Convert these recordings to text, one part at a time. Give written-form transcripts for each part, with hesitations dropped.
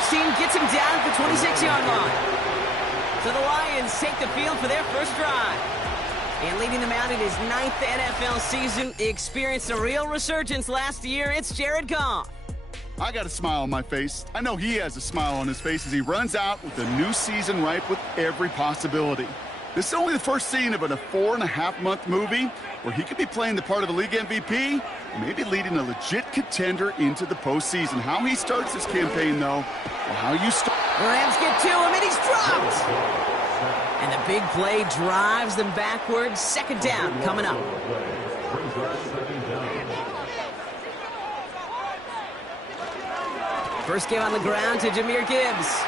coverage team gets him down at the 26-yard line. So the Lions take the field for their first drive. And leading them out in his 9th NFL season, he experienced a real resurgence last year. It's Jared Goff. I got a smile on my face. I know he has a smile on his face as he runs out with a new season ripe with every possibility. This is only the first scene of a 4.5-month movie where he could be playing the part of a league MVP, maybe leading a legit contender into the postseason. How he starts this campaign, though, or how you start. The Rams get to him, and he's dropped. And the big play drives them backwards. Second down coming up. First game on the ground to Jahmyr Gibbs.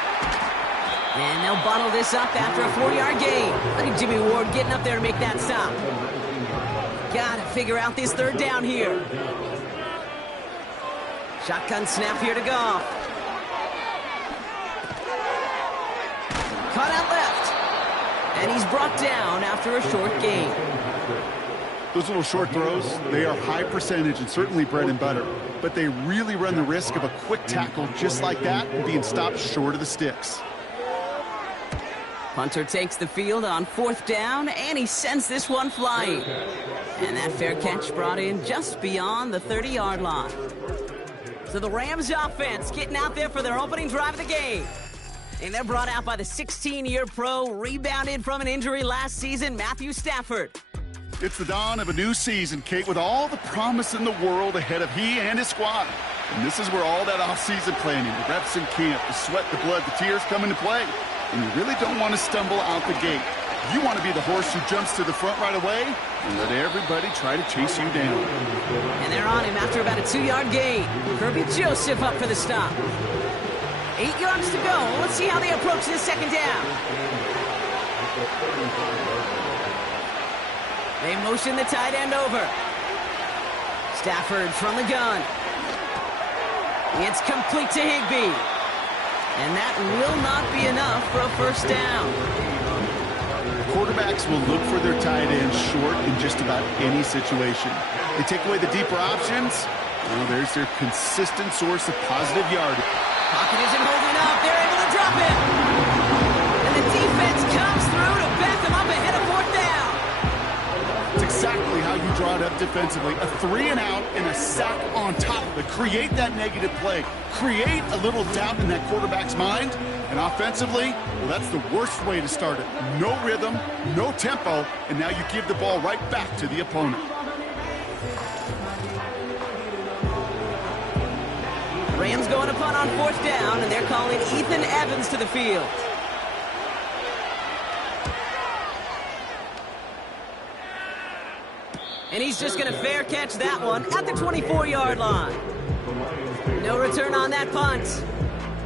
And they'll bottle this up after a 4-yard gain. Look at Jimmy Ward getting up there to make that stop. Gotta figure out this third down here. Shotgun snap here to Goff. Caught out left. And he's brought down after a short gain. Those little short throws, they are high percentage and certainly bread and butter. But they really run the risk of a quick tackle just like that and being stopped short of the sticks. Punter takes the field on 4th down, and he sends this one flying. And that fair catch brought in just beyond the 30-yard line. So the Rams offense getting out there for their opening drive of the game. And they're brought out by the 16-year pro, rebounded from an injury last season, Matthew Stafford. It's the dawn of a new season, Kate, with all the promise in the world ahead of he and his squad. And this is where all that off-season planning, the reps in camp, the sweat, the blood, the tears come into play. And you really don't want to stumble out the gate. You want to be the horse who jumps to the front right away and let everybody try to chase you down. And they're on him after about a 2-yard gain. Kirby Joseph up for the stop. 8 yards to go. Let's see how they approach this second down. They motion the tight end over. Stafford from the gun. It's complete to Higbee. And that will not be enough for a first down. Quarterbacks will look for their tight ends short in just about any situation. They take away the deeper options. Well, there's their consistent source of positive yardage. Pocket isn't holding up. They're able to drop it. And the defense comes through to back them up ahead of 4th down. It's exactly how you draw it up defensively. A 3-and-out and a sack on top of it. Create that negative play. Create a little doubt in that quarterback's mind. And offensively, well, that's the worst way to start it. No rhythm, no tempo, and now you give the ball right back to the opponent. Rams going to punt on 4th down, and they're calling Ethan Evans to the field. And he's just going to fair catch that one at the 24-yard line. No return on that punt.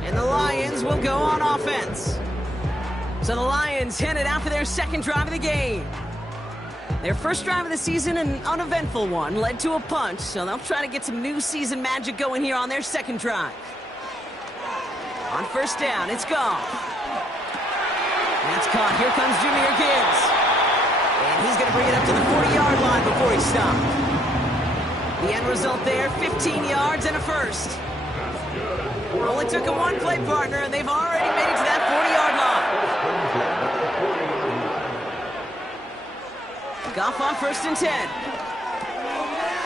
And the Lions will go on offense. So the Lions headed out for their second drive of the game. Their first drive of the season, an uneventful one, led to a punt. So they'll try to get some new season magic going here on their second drive. On first down, it's Goff. That's caught. Here comes Jahmyr Gibbs. And he's going to bring it up to the 40-yard line before he stopped. The end result there, 15 yards and a first. Only took a one-play partner, and they've already made it to that 40-yard line. Goff on 1st and 10.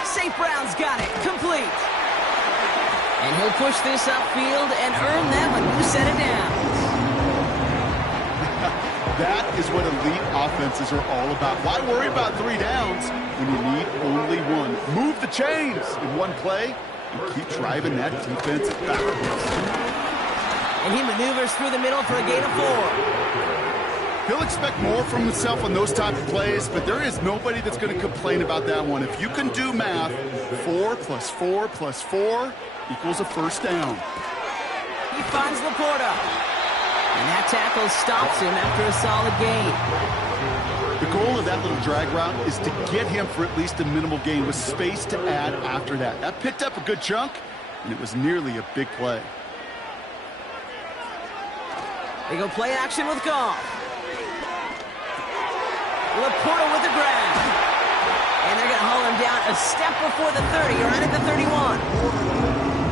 St. Brown's got it, complete. And he'll push this upfield and earn them a new set of downs. That is what elite offenses are all about. Why worry about 3 downs when you need only one? Move the chains in one play and keep driving that defense backwards. And he maneuvers through the middle for a gain of 4. He'll expect more from himself on those type of plays, but there is nobody that's going to complain about that one. If you can do math, 4 plus 4 plus 4 equals a first down. He finds Laporta. And that tackle stops him after a solid gain. The goal of that little drag route is to get him for at least a minimal gain with space to add after that. That picked up a good chunk, and it was nearly a big play. They go play action with Goff. Laporta with the grab. And they're going to haul him down a step before the 30, or right at the 31.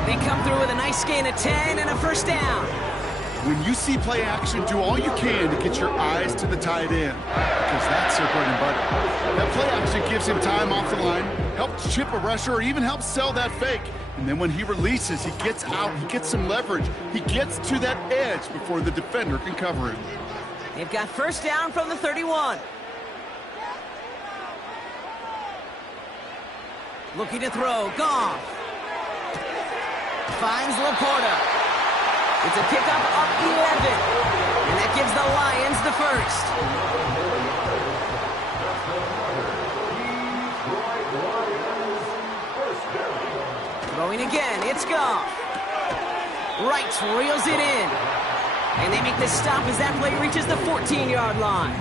They come through with a nice gain of 10 and a first down. When you see play action, do all you can to get your eyes to the tight end, because that's their bread and butter. That play action gives him time off the line, helps chip a rusher, or even helps sell that fake. And then when he releases, he gets out, he gets some leverage. He gets to that edge before the defender can cover him. They've got first down from the 31. Looking to throw, Goff. Finds Laporta. It's a pickup of 11. And that gives the Lions the first. Throwing again, it's Goff. Wright reels it in. And they make the stop as that play reaches the 14-yard line.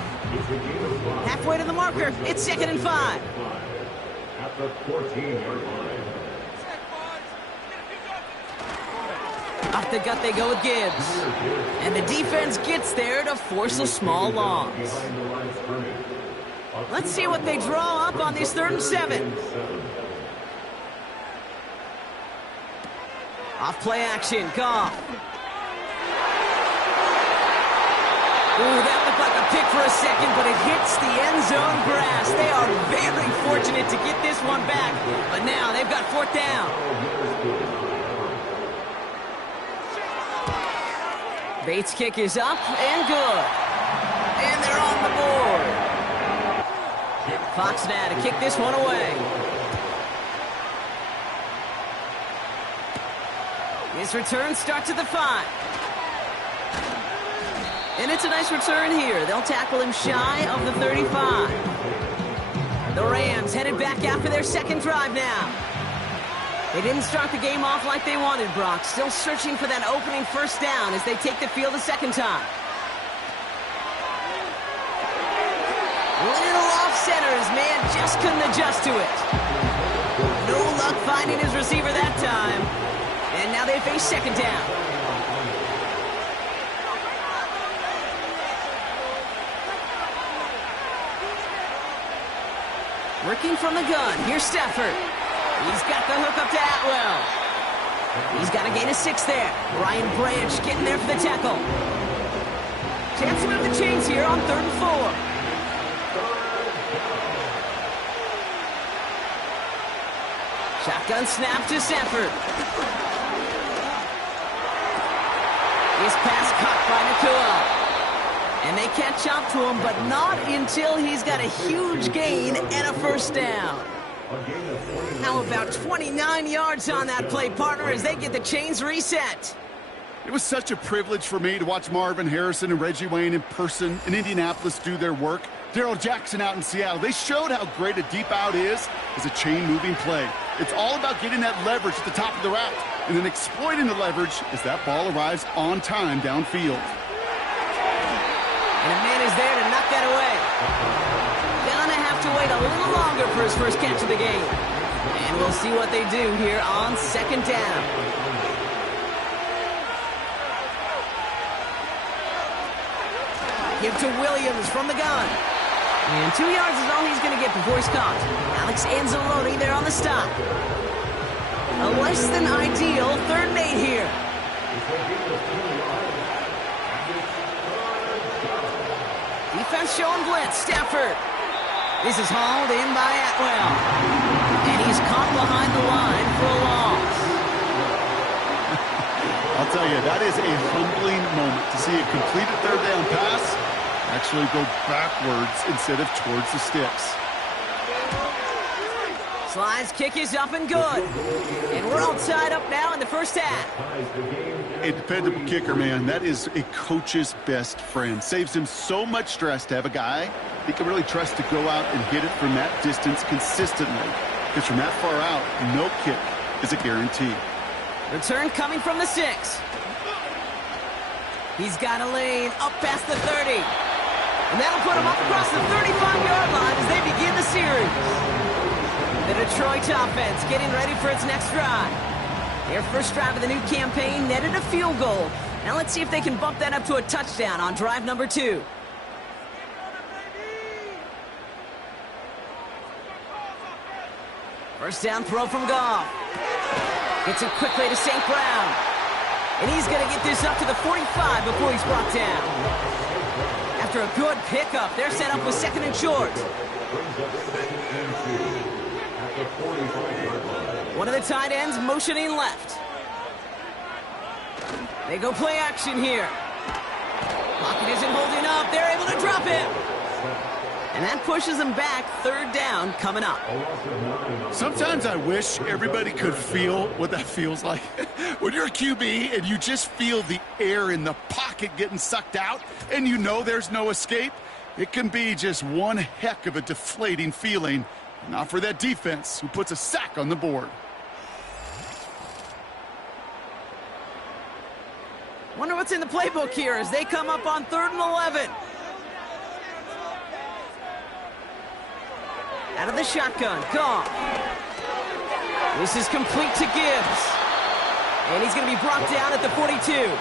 Halfway to the marker, it's 2nd and 5. At the 14-yard line. Off the gut they go with Gibbs. And the defense gets there to force a small loss. Let's see what they draw up on this 3rd and 7. Off play action, Goff. Ooh, that looked like a pick for a second, but it hits the end zone grass. They are very fortunate to get this one back, but now they've got 4th down. Bates' kick is up and good. And they're on the board. Fox now to kick this one away. His return starts at the 5. And it's a nice return here. They'll tackle him shy of the 35. The Rams headed back after their 2nd drive now. They didn't start the game off like they wanted, Brock. Still searching for that opening first down as they take the field a 2nd time. Little off center. His man just couldn't adjust to it. No luck finding his receiver that time. And now they face 2nd down. Working from the gun. Here's Stafford. He's got the hook up to Atwell. He's got a gain of 6 there. Ryan Branch getting there for the tackle. Chance to move the chains here on 3rd and 4. Shotgun snap to Stafford. His pass caught by Nakua. And they catch up to him, but not until he's got a huge gain and a first down. How about 29 yards on that play, partner, as they get the chains reset. It was such a privilege for me to watch Marvin Harrison and Reggie Wayne in person in Indianapolis do their work. Darrell Jackson out in Seattle. They showed how great a deep out is as a chain-moving play. It's all about getting that leverage at the top of the route and then exploiting the leverage as that ball arrives on time downfield. And a man is there to knock that away. Gonna have to wait a little longer for his first catch of the game. And we'll see what they do here on 2nd down. Give to Williams from the gun. And 2 yards is all he's going to get before he's caught. Alex Anzalone there on the stop. A less than ideal 3rd and 8 here. Defense showing blitz. Stafford. This is hauled in by Atwell. And he's caught behind the line for a loss. I'll tell you, that is a humbling moment to see a completed 3rd down pass actually go backwards instead of towards the sticks. Slide's kick is up and good. And we're all tied up now in the first half. A dependable kicker, man. That is a coach's best friend. Saves him so much stress to have a guy he can really trust to go out and hit it from that distance consistently. Because from that far out, no kick is a guarantee. Return coming from the 6. He's got a lane up past the 30. And that'll put him up across the 35-yard line as they begin the series. The Detroit offense getting ready for its next drive. Their first drive of the new campaign netted a field goal. Now let's see if they can bump that up to a touchdown on drive number 2. First down throw from Goff. Gets it quickly to St. Brown. And he's going to get this up to the 45 before he's brought down. After a good pickup, they're set up with second and short. One of the tight ends motioning left. They go play action here. Pocket isn't holding up. They're able to drop him. And that pushes them back. Third down coming up. Sometimes I wish everybody could feel what that feels like. When you're a QB and you just feel the air in the pocket getting sucked out and you know there's no escape, it can be just one heck of a deflating feeling. Not for that defense who puts a sack on the board. Wonder what's in the playbook here as they come up on 3rd and 11. Out of the shotgun, Goff. This is complete to Gibbs. And he's going to be brought down at the 42.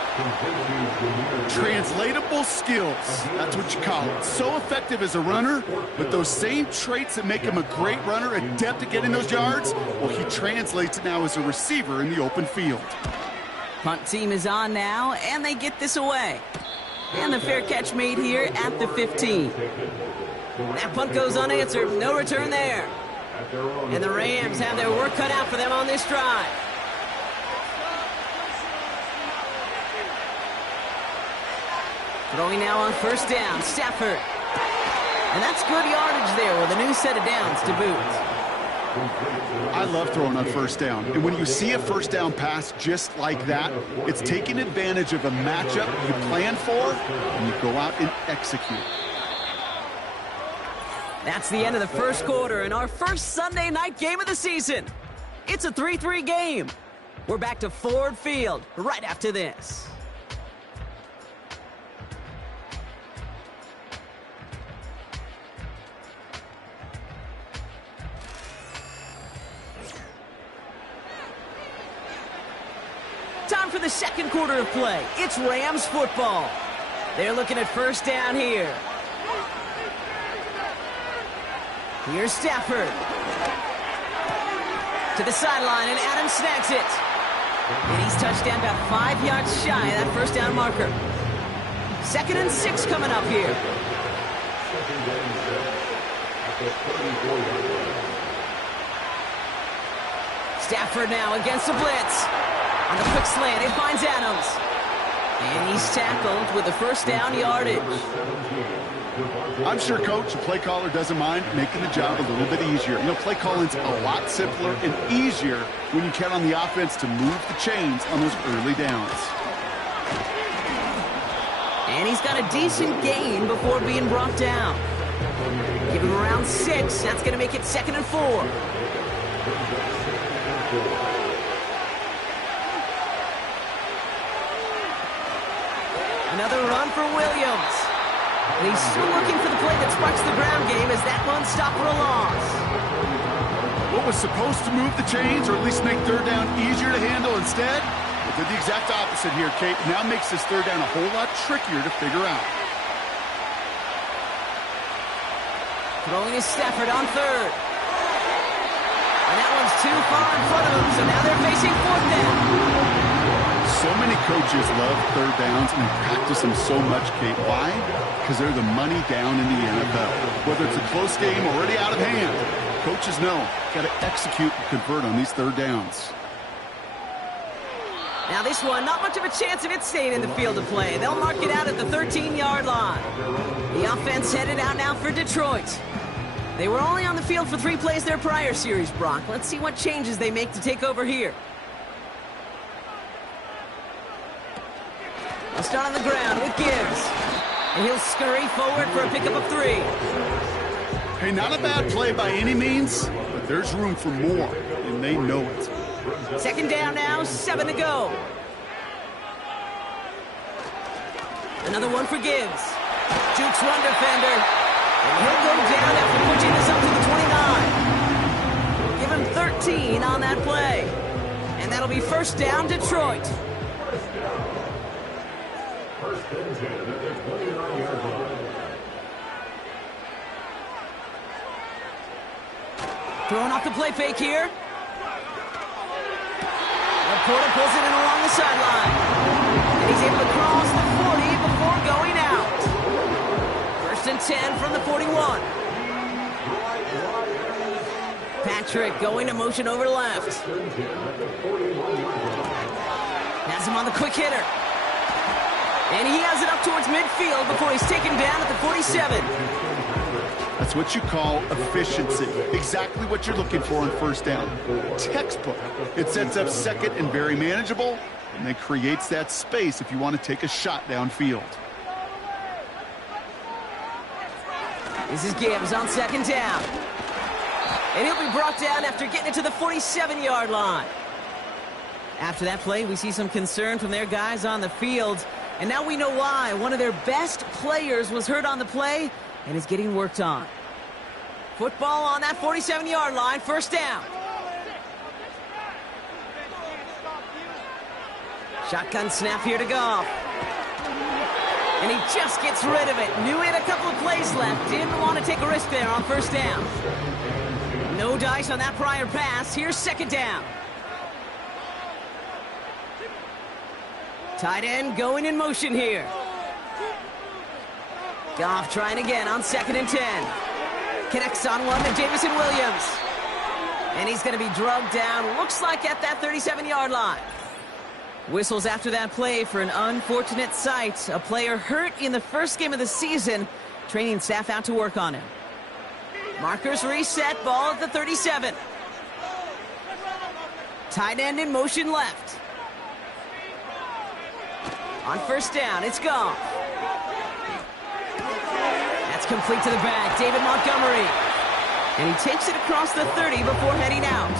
Translatable skills, that's what you call it. So effective as a runner, but those same traits that make him a great runner, adept at getting those yards, well, he translates it now as a receiver in the open field. Punt team is on now, and they get this away. And the fair catch made here at the 15. That punt goes unanswered. No return there. And the Rams have their work cut out for them on this drive. Throwing now on 1st down, Stafford. And that's good yardage there with a new set of downs to boot. I love throwing on 1st down. And when you see a 1st down pass just like that, it's taking advantage of a matchup you plan for, and you go out and execute. That's the end of the 1st quarter and our first Sunday night game of the season. It's a 3-3 game. We're back to Ford Field right after this. Time for the 2nd quarter of play. It's Rams football. They're looking at 1st down here. Here's Stafford. To the sideline, and Adams snags it. And he's touched down about 5 yards shy of that 1st down marker. 2nd and 6 coming up here. Stafford now against the blitz. On the quick slant, it finds Adams. And he's tackled with the 1st down yardage. I'm sure Coach, the play caller, doesn't mind making the job a little bit easier. You know, play calling's a lot simpler and easier when you count on the offense to move the chains on those early downs. And he's got a decent gain before being brought down. Give him around 6. That's going to make it 2nd and 4. Another run for Williams. And he's still looking for the play that sparks the ground game as that one stopped for a loss. What was supposed to move the chains or at least make 3rd down easier to handle instead? Well, did the exact opposite here, Kate. Now makes this 3rd down a whole lot trickier to figure out. Throwing is Stafford on 3rd. And that one's too far in front of him, so now they're facing 4th down. So many coaches love 3rd downs and practice them so much, Kate. Why? Because they're the money down in the NFL. Whether it's a close game already out of hand, coaches know got to execute and convert on these 3rd downs. Now this one, not much of a chance of it staying in the field of play. They'll mark it out at the 13-yard line. The offense headed out now for Detroit. They were only on the field for 3 plays their prior series, Brock. Let's see what changes they make to take over here. They'll start on the ground with Gibbs. And he'll scurry forward for a pickup of 3. Hey, not a bad play by any means, but there's room for more, and they know it. 2nd down now, 7 to go. Another one for Gibbs. Jukes run defender. And he'll go down after pushing this up to the 29. Give him 13 on that play. And that'll be 1st down, Detroit. Throwing off the play fake here. Laporta pulls it in along the sideline. And he's able to cross the 40 before going out. 1st and 10 from the 41. Patrick going to motion over left. Has him on the quick hitter. And he has it up towards midfield before he's taken down at the 47. That's what you call efficiency. Exactly what you're looking for on 1st down. Textbook. It sets up 2nd and very manageable, and then creates that space if you want to take a shot downfield. This is Gibbs on 2nd down. And he'll be brought down after getting it to the 47-yard line. After that play, we see some concern from their guys on the field. And now we know why. One of their best players was hurt on the play and is getting worked on. Football on that 47-yard line, 1st down. Shotgun snap here to Goff. And he just gets rid of it. Knew he had a couple of plays left. Didn't want to take a risk there on 1st down. No dice on that prior pass. Here's 2nd down. Tight end going in motion here. Goff trying again on 2nd and 10. Connects on one to Jameson Williams. And he's going to be drugged down, looks like at that 37-yard line. Whistles after that play for an unfortunate sight. A player hurt in the 1st game of the season. Training staff out to work on him. Markers reset, ball at the 37. Tight end in motion left. On 1st down, it's Goff. That's complete to the back, David Montgomery. And he takes it across the 30 before heading out.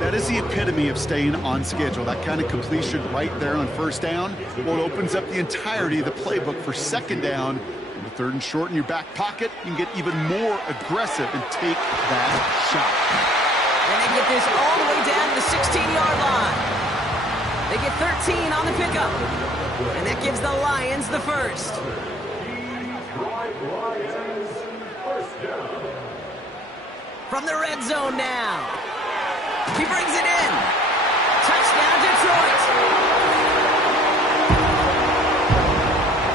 That is the epitome of staying on schedule. That kind of completion right there on 1st down. Well, it opens up the entirety of the playbook for 2nd down. And the 3rd and short in your back pocket, you can get even more aggressive and take that shot. And they get this all the way down to the 16-yard line. They get 13 on the pickup. And that gives the Lions the 1st. From the red zone now. He brings it in. Touchdown, Detroit.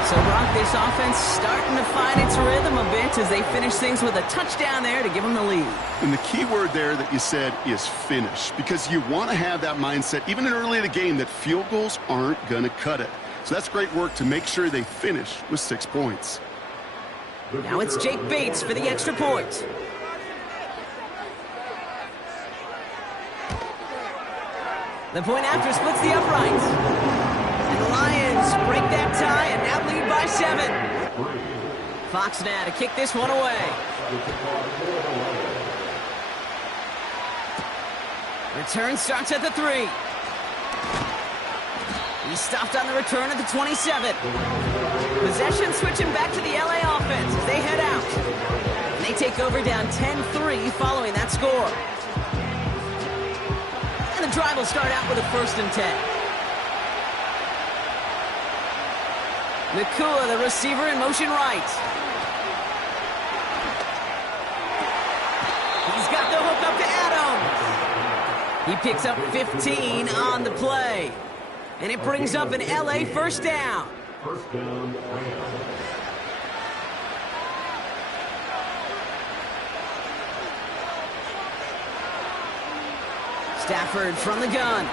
So, Brock, this offense starting to find its rhythm a bit as they finish things with a touchdown there to give them the lead. And the key word there that you said is finish, because you want to have that mindset, even early in the game, that field goals aren't going to cut it. So that's great work to make sure they finish with 6 points. Now it's Jake Bates for the extra point. The point after splits the uprights. And the Lions break that tie and now lead by 7. Fox now to kick this one away. Return starts at the 3. He stopped on the return at the 27. Possession switching back to the LA offense as they head out. And they take over down 10-3 following that score. And the drive will start out with a 1st and 10. Nakua, the receiver, in motion right. He's got the hook up to Adams. He picks up 15 on the play. And it brings up an LA 1st down. 1st down. Stafford from the gun.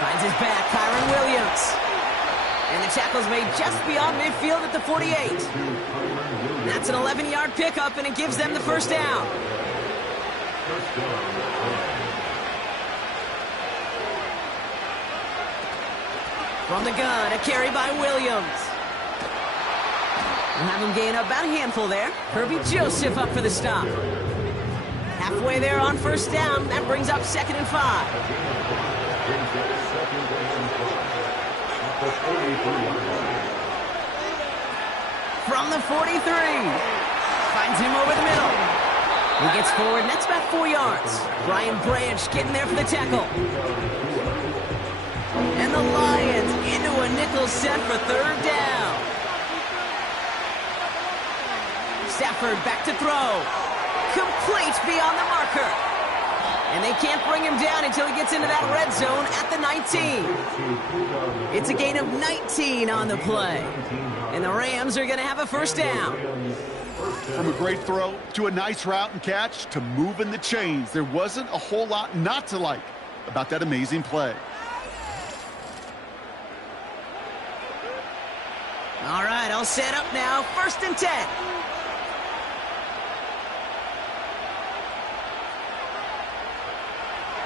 Finds his back, Kyron Williams. And the tackle's made just beyond midfield at the 48. That's an 11-yard pickup, and it gives them the 1st down. From the gun, a carry by Williams. We'll have him gain about a handful there. Herbie Joseph up for the stop. Halfway there on 1st down. That brings up 2nd and 5. From the 43. Finds him over the middle. He gets forward, and that's about 4 yards. Brian Branch getting there for the tackle. And the Lions into a nickel set for 3rd down. Stafford back to throw. Complete beyond the marker. And they can't bring him down until he gets into that red zone at the 19. It's a gain of 19 on the play. And the Rams are going to have a first down. From a great throw to a nice route and catch to moving the chains, there wasn't a whole lot not to like about that amazing play. All right, all set up now. 1st and 10.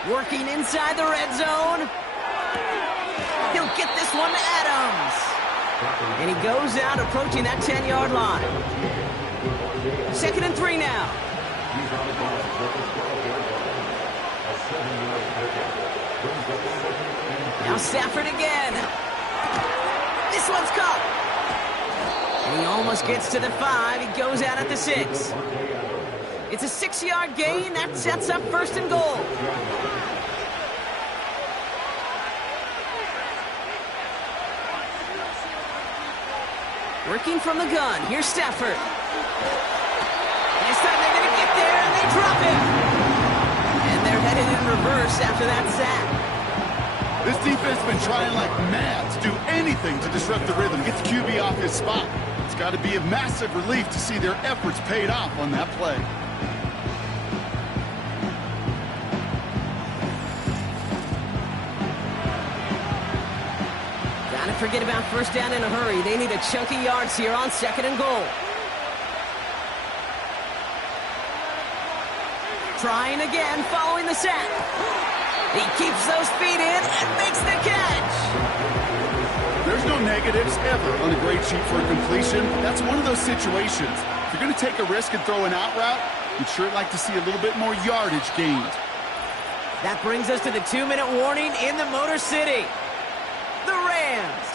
Working inside the red zone. He'll get this one to Adams. And he goes out approaching that 10-yard line. 2nd and 3 now. Now Stafford again. This one's caught. And he almost gets to the 5. He goes out at the 6. It's a 6-yard gain. That sets up 1st and goal. Working from the gun. Here's Stafford. This time they're going to get there, and they drop him. And they're headed in reverse after that sack. This defense has been trying like mad to do anything to disrupt the rhythm, get the QB off his spot. It's got to be a massive relief to see their efforts paid off on that play. Gotta forget about 1st down in a hurry. They need a chunky yards here on 2nd and goal. Trying again following the sack. He keeps those feet in and makes the catch. There's no negatives ever on a grade sheet for a completion. That's one of those situations. If you're going to take a risk and throw an out route, you'd sure like to see a little bit more yardage gained. That brings us to the 2-minute warning in the Motor City. The Rams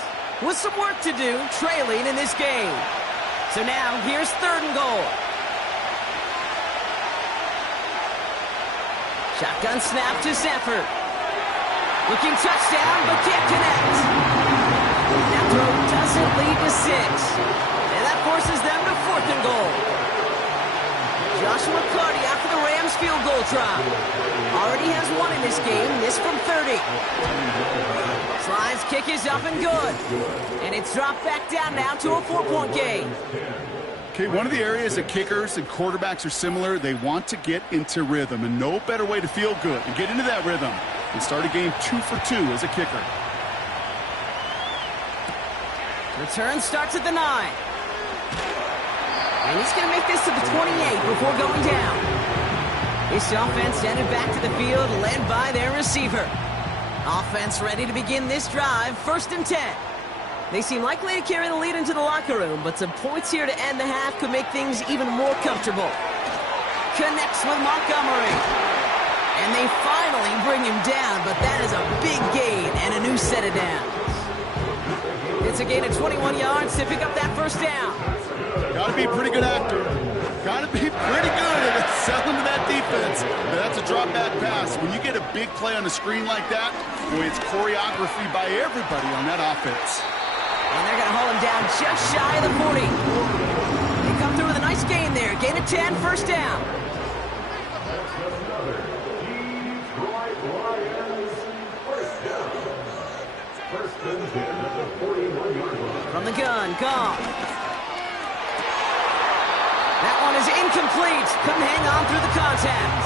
with some work to do, trailing in this game. So now here's 3rd and goal. Shotgun snap to Stafford. Looking touchdown, but can't connect. That throw doesn't lead to 6. And that forces them to 4th and goal. Joshua Carty after the Rams field goal try. Already has 1 in this game, this from 30. Slide's kick is up and good. And it's dropped back down now to a 4-point game. Okay, one of the areas that kickers and quarterbacks are similar, they want to get into rhythm, and no better way to feel good and get into that rhythm and start a game 2 for 2 as a kicker. Return starts at the 9. And he's going to make this to the 28 before going down. This offense headed back to the field, led by their receiver. Offense ready to begin this drive, 1st and 10. They seem likely to carry the lead into the locker room, but some points here to end the half could make things even more comfortable. Connects with Montgomery. And they finally bring him down, but that is a big gain and a new set of downs. It's a gain of 21 yards to pick up that 1st down. Got to be a pretty good actor. Got to be pretty good at selling to that defense. But that's a drop back pass. When you get a big play on the screen like that, boy, it's choreography by everybody on that offense. And they're going to hold him down just shy of the 40. They come through with a nice gain there. Gain of 10, 1st down. From the gun, Goff. That one is incomplete. Couldn't hang on through the contact.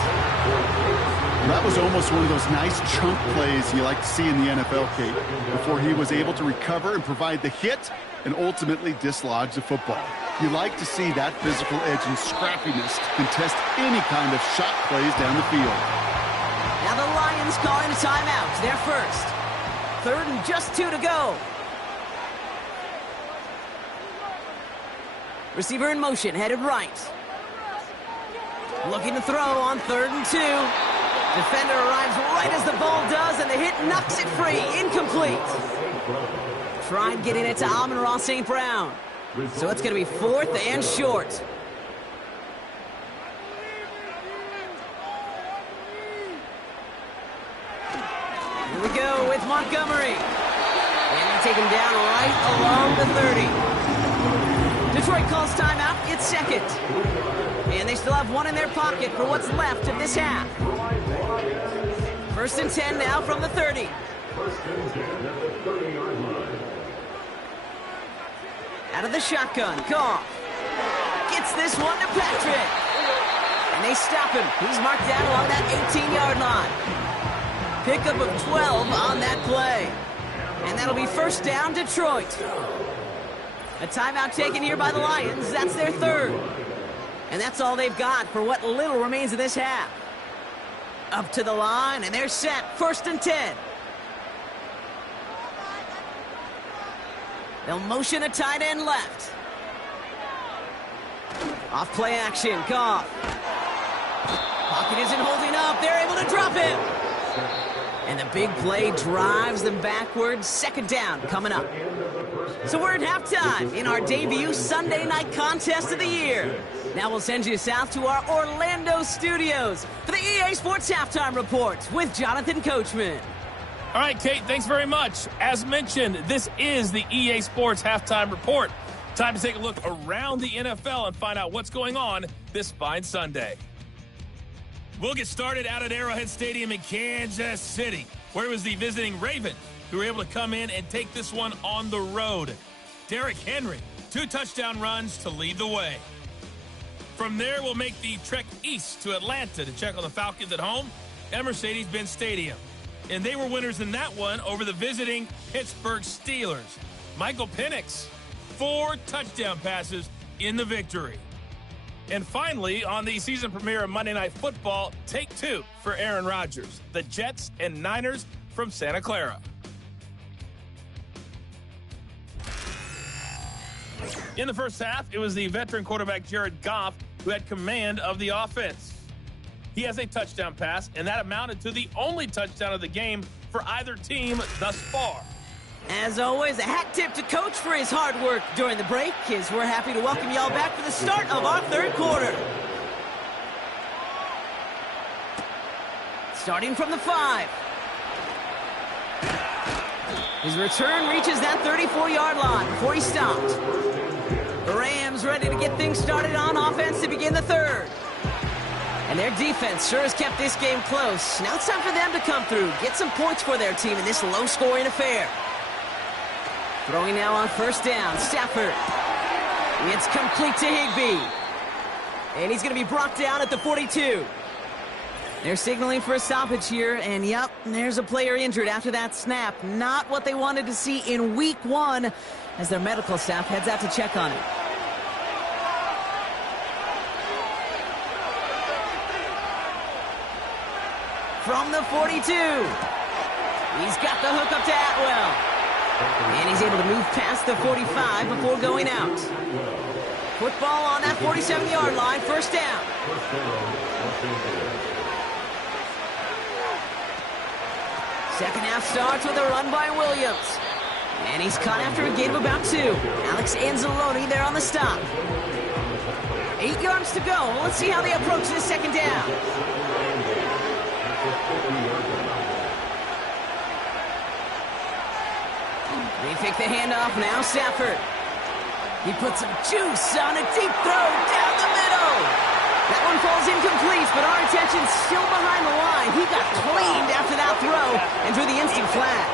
That was almost one of those nice chunk plays you like to see in the NFL, Kate, before he was able to recover and provide the hit and ultimately dislodge the football. You like to see that physical edge and scrappiness to contest any kind of shot plays down the field. Now the Lions calling a timeout. They're first. 3rd and just 2 to go. Receiver in motion, headed right. Looking to throw on 3rd and 2. Defender arrives right as the ball does, and the hit knocks it free. Incomplete. Tried getting it to Amon-Ra St. Brown. So it's going to be 4th and short. Here we go with Montgomery. And they take him down right along the 30. Detroit calls timeout. It's 2nd. And they still have 1 in their pocket for what's left of this half. First and 10 now from the 30. First and 10 at the 30-yard line. Out of the shotgun, Goff gets this one to Patrick. And they stop him. He's marked down along that 18-yard line. Pickup of 12 on that play. And that'll be first down, Detroit. A timeout taken here by the Lions. That's their third. And that's all they've got for what little remains of this half. Up to the line, and they're set. First and 10. They'll motion a tight end left. Off play action, Goff. Pocket isn't holding up. They're able to drop him. And the big play drives them backwards. Second down coming up. So we're at halftime in our debut Sunday night contest of the year. Now we'll send you south to our Orlando studios for the EA Sports Halftime Report with Jonathan Coachman. All right, Kate, thanks very much. As mentioned, this is the EA Sports Halftime Report. Time to take a look around the NFL and find out what's going on this fine Sunday. We'll get started out at Arrowhead Stadium in Kansas City, where it was the visiting Ravens who were able to come in and take this one on the road. Derrick Henry, 2 touchdown runs to lead the way. From there, we'll make the trek east to Atlanta to check on the Falcons at home at Mercedes-Benz Stadium. And they were winners in that one over the visiting Pittsburgh Steelers. Michael Penix, 4 touchdown passes in the victory. And finally, on the season premiere of Monday Night Football, take 2 for Aaron Rodgers, the Jets and Niners from Santa Clara. In the first half, it was the veteran quarterback Jared Goff who had command of the offense. He has a touchdown pass, and that amounted to the only touchdown of the game for either team thus far. As always, a hat tip to Coach for his hard work during the break, as we're happy to welcome y'all back for the start of our third quarter. Starting from the 5. His return reaches that 34-yard line before he stopped. The Rams ready to get things started on offense to begin the third. And their defense sure has kept this game close. Now it's time for them to come through, get some points for their team in this low-scoring affair. Throwing now on first down, Stafford. It's complete to Higbee. And he's going to be brought down at the 42. They're signaling for a stoppage here, and yep, there's a player injured after that snap. Not what they wanted to see in week 1 as their medical staff heads out to check on him. From the 42, he's got the hook up to Atwell. And he's able to move past the 45 before going out. Football on that 47-yard line, first down. Second half starts with a run by Williams. And he's caught after a gain of about 2. Alex Anzalone there on the stop. 8 yards to go. Let's see how they approach this second down. They take the handoff now, Stafford. He puts some juice on a deep throw down the middle. That one falls incomplete, but our attention's still behind the line. He got cleaned after that throw and drew the instant flag.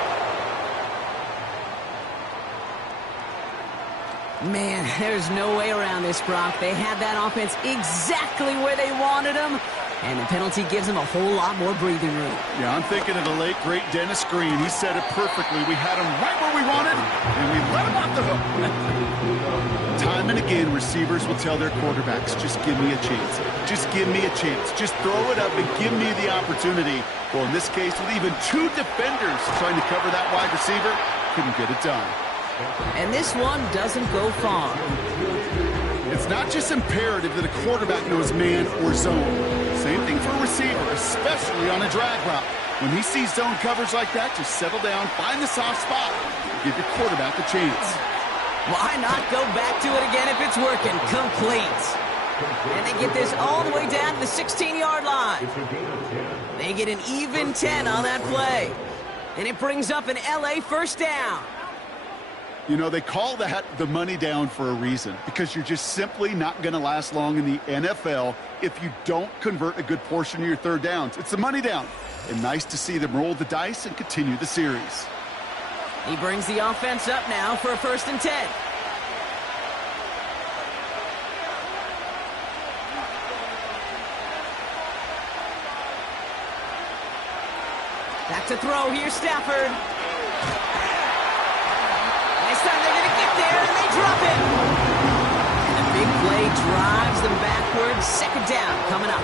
Man, there's no way around this, Brock. They had that offense exactly where they wanted them, and the penalty gives them a whole lot more breathing room. Yeah, I'm thinking of the late, great Dennis Green. He said it perfectly. We had him right where we wanted, and we let him off the hook. Time and again, receivers will tell their quarterbacks, just give me a chance. Just give me a chance. Just throw it up and give me the opportunity. Well, in this case, with even 2 defenders trying to cover that wide receiver, couldn't get it done. And this one doesn't go far. It's not just imperative that a quarterback knows man or zone. Same thing for a receiver, especially on a drag route. When he sees zone coverage like that, just settle down, find the soft spot, and give your quarterback a chance. Why not go back to it again if it's working? Complete. And they get this all the way down to the 16-yard line. They get an even 10 on that play. And it brings up an LA first down. You know, they call that the money down for a reason, because you're just simply not going to last long in the NFL if you don't convert a good portion of your third downs. It's the money down. And nice to see them roll the dice and continue the series. He brings the offense up now for a 1st and 10. Back to throw here, Stafford. This time they're going to get there, and they drop it. And the big play drives them backwards. 2nd down coming up.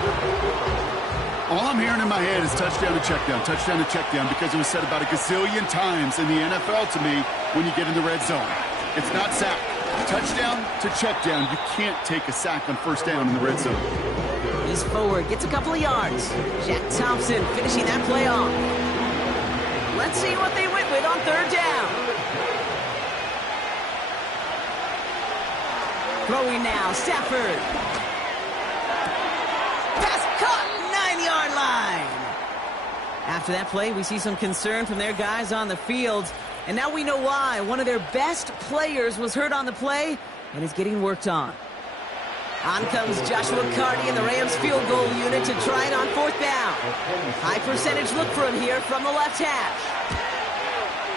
All I'm hearing in my head is touchdown to check down, because it was said about a gazillion times in the NFL to me when you get in the red zone. It's not sack. Touchdown to check down. You can't take a sack on 1st down in the red zone. He's forward, gets a couple of yards. Jack Thompson finishing that play off. Let's see what they went with on 3rd down. Throwing now, Stafford. Pass caught, 9-yard line. After that play, we see some concern from their guys on the field. And now we know why. One of their best players was hurt on the play and is getting worked on. On comes Joshua Carty and the Rams field goal unit to try it on 4th down. High percentage look for him here from the left hash.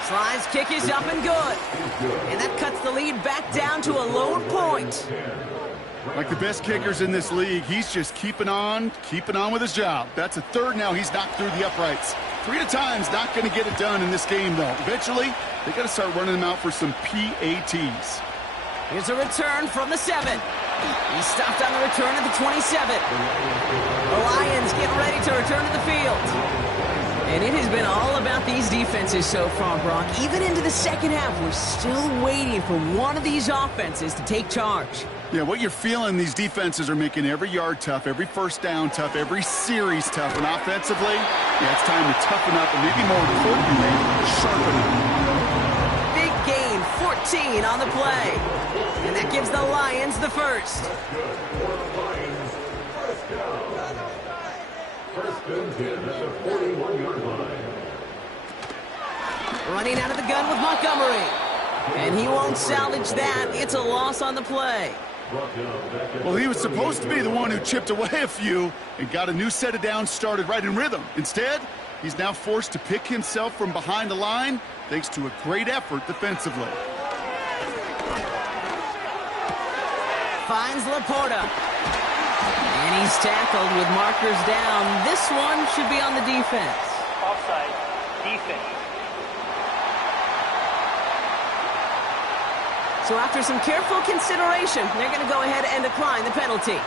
Slide's kick is up and good. And that cuts the lead back down to a lone point. Like the best kickers in this league, he's just keeping on with his job. That's a 3rd now. He's knocked through the uprights. 3 at a time's not going to get it done in this game, though. Eventually, they got to start running them out for some PATs. Here's a return from the 7. He stopped on the return at the 27. The Lions getting ready to return to the field. And it has been all about these defenses so far, Brock. Even into the 2nd half, we're still waiting for one of these offenses to take charge. Yeah, what you're feeling, these defenses are making every yard tough, every 1st down tough, every series tough. And offensively, yeah, it's time to toughen up and maybe more importantly, sharpen up. Big gain, 14 on the play. And that gives the Lions the 1st. Running out of the gun with Montgomery. And he won't salvage that. It's a loss on the play. Well, he was supposed to be the one who chipped away a few and got a new set of downs started right in rhythm. Instead, he's now forced to pick himself from behind the line thanks to a great effort defensively. Finds Laporta. And he's tackled with markers down. This one should be on the defense. Offside, defense. So after some careful consideration, they're going to go ahead and decline the penalty.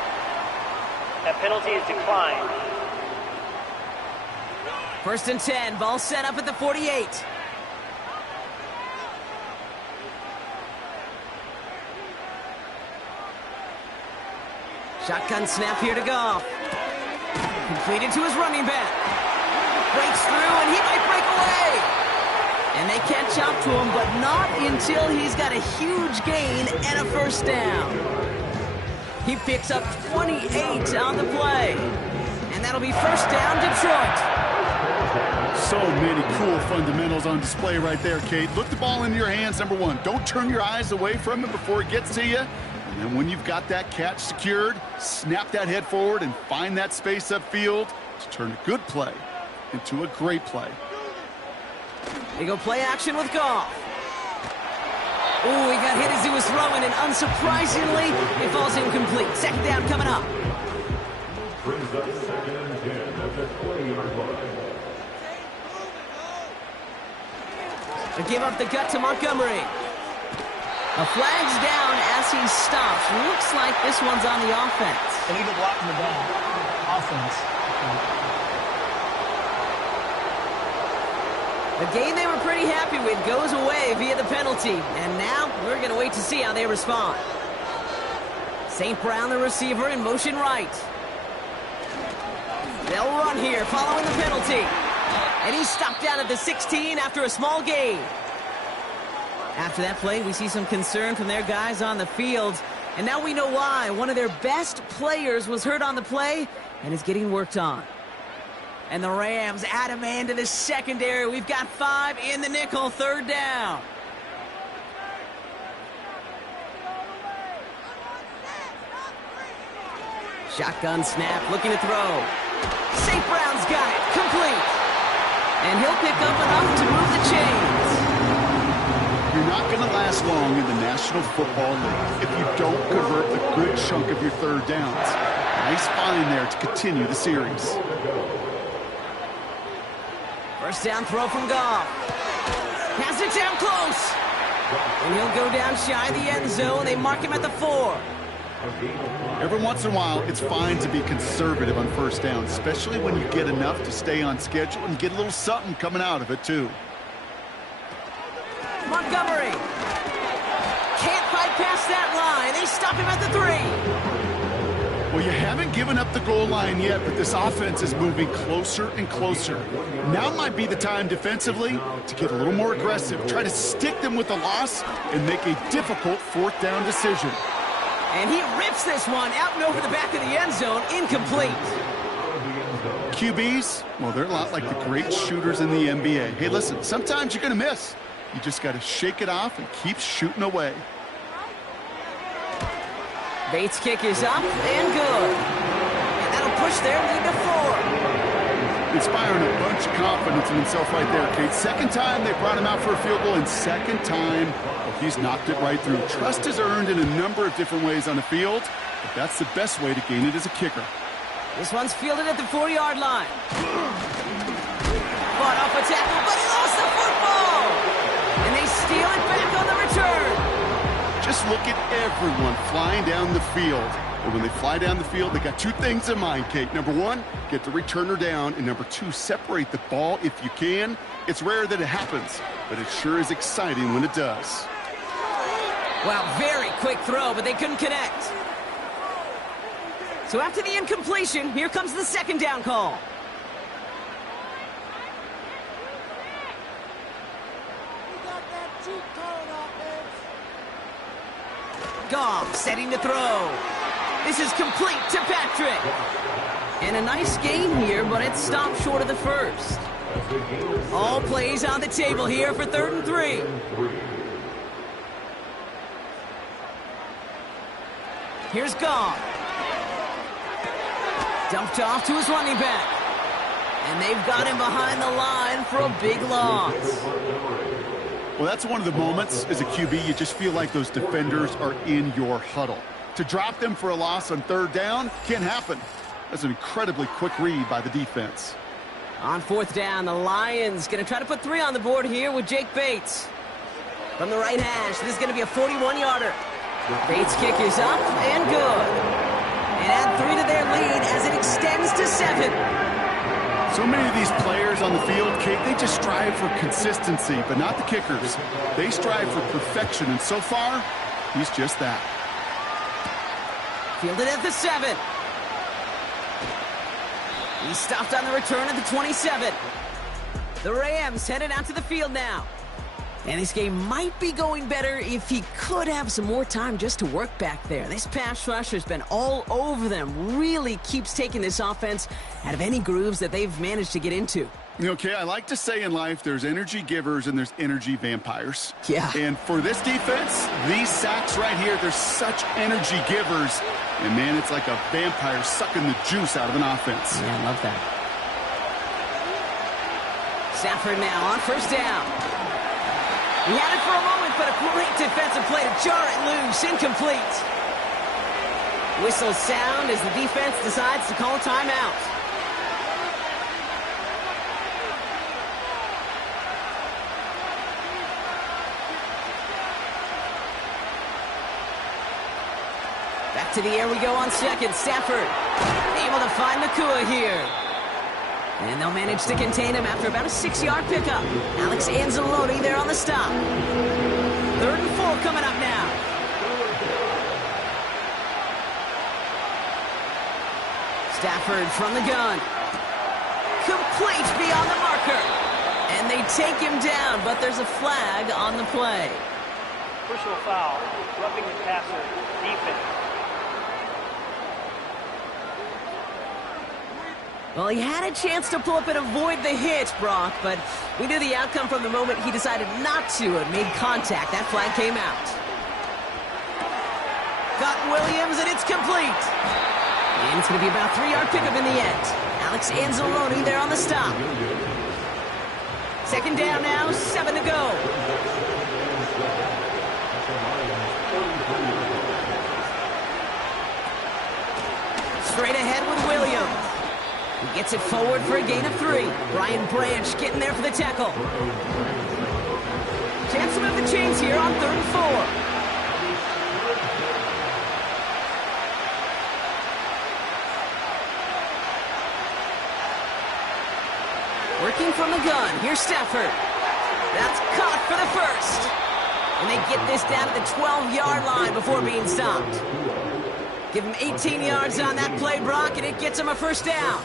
That penalty is declined. 1st and 10, ball set up at the 48. Shotgun snap here to Goff. Completed to his running back. Breaks through, and he might break away. And they catch up to him, but not until he's got a huge gain and a 1st down. He picks up 28 on the play. And that'll be 1st down, Detroit. So many cool fundamentals on display right there, Kate. Look the ball into your hands, number 1. Don't turn your eyes away from it before it gets to you. And then when you've got that catch secured, snap that head forward and find that space upfield to turn a good play into a great play. They go play action with Goff. Ooh, he got hit as he was throwing, and unsurprisingly, it falls incomplete. 2nd down coming up. Brings up 2nd and 10 at the 20-yard line. They give up the gut to Montgomery. A flag's down as he stops. Looks like this one's on the offense. Illegal blocking the ball. Offense. The game they were pretty happy with goes away via the penalty. And now we're going to wait to see how they respond. St. Brown, the receiver, in motion right. They'll run here following the penalty. And he's stopped down at the 16 after a small gain. After that play, we see some concern from their guys on the field. And now we know why. One of their best players was hurt on the play and is getting worked on. And the Rams add a man to the secondary. We've got 5 in the nickel, 3rd down. Shotgun snap, looking to throw. St. Brown's got it, complete. And he'll pick up enough to move the chains. You're not going to last long in the National Football League if you don't convert a good chunk of your third downs. Nice find there to continue the series. First down throw from Goff. Has it down close. And he'll go down shy of the end zone. They mark him at the 4. Every once in a while, it's fine to be conservative on first down, especially when you get enough to stay on schedule and get a little something coming out of it, too. Montgomery. Can't fight past that line. They stop him at the 3. Well, you haven't given up the goal line yet, but this offense is moving closer and closer. Now might be the time defensively to get a little more aggressive, try to stick them with the loss, and make a difficult fourth down decision. And he rips this one out and over the back of the end zone, incomplete. QBs, well, they're a lot like the great shooters in the NBA. Hey, listen, sometimes you're going to miss. You just got to shake it off and keep shooting away. Bates' kick is up and good. And that'll push their lead to 4. Inspiring a bunch of confidence in himself right there, Kate. Second time they brought him out for a field goal, and second time, well, he's knocked it right through. Trust is earned in a number of different ways on the field, but that's the best way to gain it as a kicker. This one's fielded at the 4-yard line. Fought off a tackle, but he lost the football! And they steal it back on the return. Just look at everyone flying down the field. And when they fly down the field, they got two things in mind, Kate. Number one, get the returner down. And number two, separate the ball if you can. It's rare that it happens, but it sure is exciting when it does. Well, very quick throw, but they couldn't connect. So after the incompletion, here comes the second down call. Goff setting to throw. This is complete to Patrick. And a nice gain here, but it stopped short of the first. All plays on the table here for 3rd and 3. Here's Goff. Dumped off to his running back. And they've got him behind the line for a big loss. Well, that's one of the moments as a QB, you just feel like those defenders are in your huddle. To drop them for a loss on 3rd down can't happen. That's an incredibly quick read by the defense. On 4th down, the Lions going to try to put 3 on the board here with Jake Bates. From the right hash, this is going to be a 41-yarder. Bates' kick is up and good. And add 3 to their lead as it extends to 7. So many of these players on the field, Kate, they just strive for consistency, but not the kickers. They strive for perfection, and so far, he's just that. Fielded at the 7. He stopped on the return at the 27. The Rams headed out to the field now. And this game might be going better if he could have some more time just to work back there. This pass rush has been all over them. Really keeps taking this offense out of any grooves that they've managed to get into. Okay, I like to say in life there's energy givers and there's energy vampires. Yeah. And for this defense, these sacks right here, they're such energy givers. And, man, it's like a vampire sucking the juice out of an offense. Yeah, I love that. Stafford now on 1st down. He had it for a moment, but a great defensive play to jar it loose. Incomplete. Whistle sound as the defense decides to call timeout. Back to the air we go on 2nd. Stafford able to find Nakua here. And they'll manage to contain him after about a 6-yard pickup. Alex Anzalone there on the stop. 3rd and 4 coming up now. Stafford from the gun. Complete beyond the marker. And they take him down, but there's a flag on the play. Personal foul, roughing the passer, defense. Well, he had a chance to pull up and avoid the hit, Brock, but we knew the outcome from the moment he decided not to and made contact. That flag came out. Got Williams, and it's complete. And it's going to be about a 3-yard pickup in the end. Alex Anzalone there on the stop. Second down now, 7 to go. Straight ahead with Williams. He gets it forward for a gain of 3. Brian Branch getting there for the tackle. Chance to move the chains here on 3rd and 4. Working from the gun. Here's Stafford. That's caught for the first. And they get this down to the 12-yard line before being stopped. Give him 18 yards on that play, Brock, and it gets him a first down.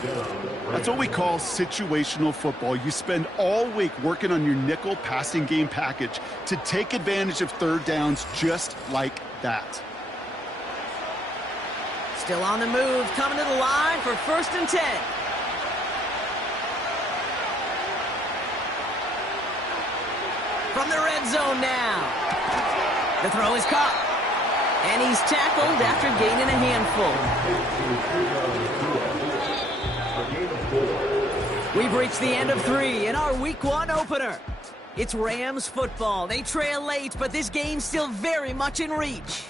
That's what we call situational football. You spend all week working on your nickel passing game package to take advantage of third downs just like that. Still on the move, coming to the line for 1st and 10. From the red zone now. The throw is caught. And he's tackled after gaining a handful. We've reached the end of 3 in our Week 1 opener. It's Rams football. They trail late, but this game's still very much in reach.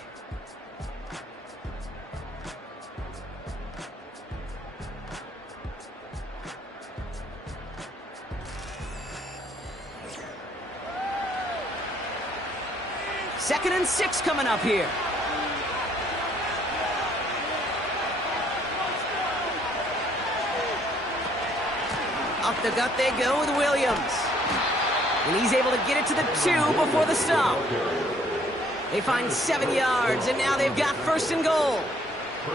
Second and 6 coming up here. Up the gut they go with Williams. And he's able to get it to the 2 before the stop. They find 7 yards, and now they've got 1st and goal.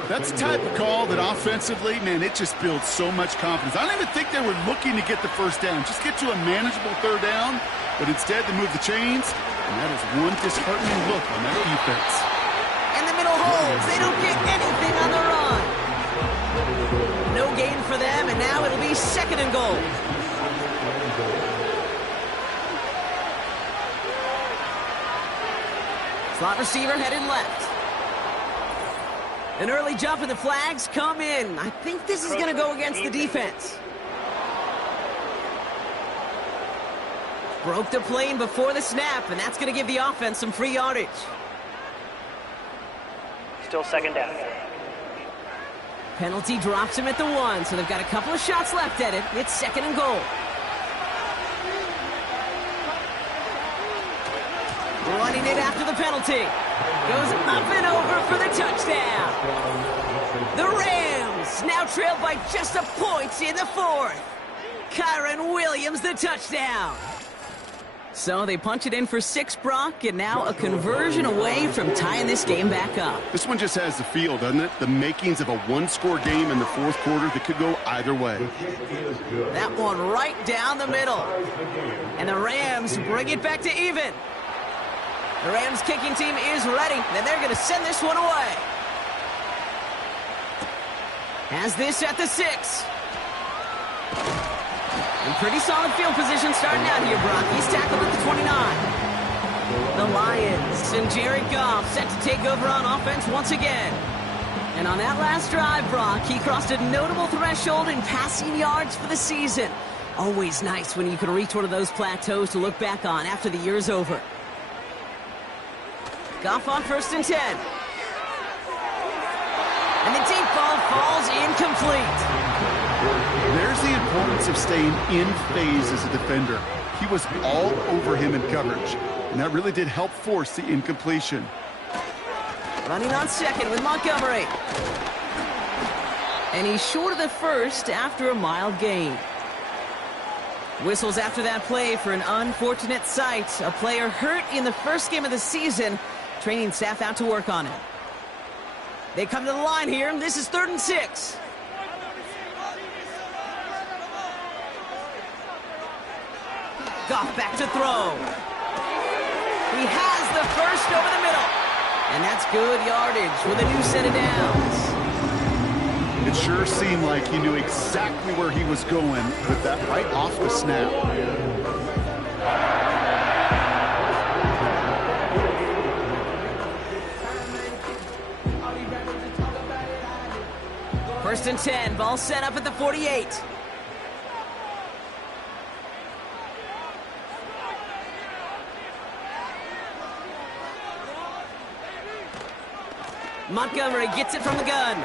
That's the type of call that offensively, man, it just builds so much confidence. I don't even think they were looking to get the first down. Just get to a manageable 3rd down, but instead they move the chains, and that is one disheartening look on that defense. And the middle holds. They don't get anything on the run. No gain for them, and now it'll be 2nd and goal. Slot receiver headed left. An early jump and the flags come in. I think this is going to go against the defense. Broke the plane before the snap, and that's going to give the offense some free yardage. Still 2nd down. Penalty drops him at the 1, so they've got a couple of shots left at it. It's 2nd and goal. Running it after the penalty. Goes up and over for the touchdown. The Rams now trailed by just a point in the 4th. Kyren Williams, the touchdown. So they punch it in for 6, Brock, and now a conversion away from tying this game back up. This one just has the feel, doesn't it? The makings of a one-score game in the 4th quarter that could go either way. That one right down the middle. And the Rams bring it back to even. The Rams kicking team is ready, and they're going to send this one away. Has this at the 6. In pretty solid field position starting out here, Brock. He's tackled at the 29. The Lions and Jared Goff set to take over on offense once again. And on that last drive, Brock, he crossed a notable threshold in passing yards for the season. Always nice when you can reach one of those plateaus to look back on after the year's over. Goff on 1st and 10. And the deep ball falls incomplete. There's the importance of staying in phase as a defender. He was all over him in coverage, and that really did help force the incompletion. Running on 2nd with Montgomery. And he's short of the 1st after a mild gain. Whistles after that play for an unfortunate sight. A player hurt in the 1st game of the season. Training staff out to work on it. They come to the line here. This is 3rd and 6. Goff back to throw. He has the 1st over the middle. And that's good yardage with a new set of downs. It sure seemed like he knew exactly where he was going with that right off the snap. First and 10, ball set up at the 48. Montgomery gets it from the gun.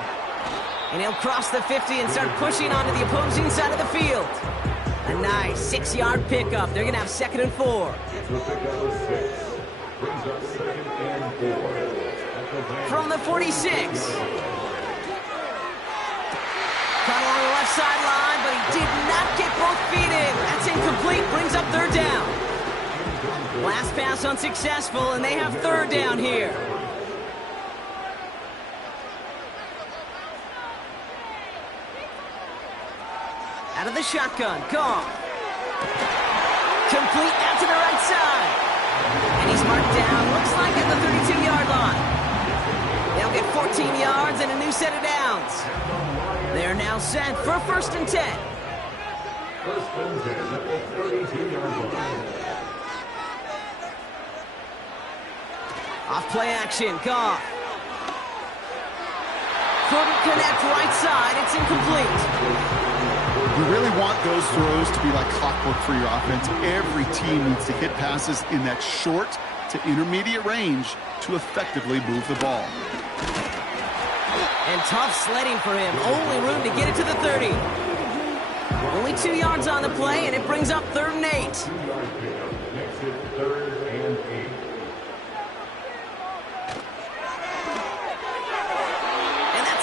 And he'll cross the 50 and start pushing onto the opposing side of the field. A nice 6-yard pickup. They're going to have 2nd and 4. From the 46. Caught along the left sideline, but he did not get both feet in. That's incomplete. Brings up 3rd down. Last pass unsuccessful, and they have 3rd down here. Out of the shotgun, Goff. Complete out to the right side. And he's marked down, looks like at the 32-yard line. They'll get 14 yards and a new set of downs. They're now set for 1st and 10. First and 10 at the 32-yard line. Off play action, Goff. Couldn't connect right side, it's incomplete. You really want those throws to be like clockwork for your offense. Every team needs to hit passes in that short to intermediate range to effectively move the ball. And tough sledding for him. Only room to get it to the 30. Only 2 yards on the play, and it brings up 3rd and 8. 2-yard pickup makes it 3rd and 8.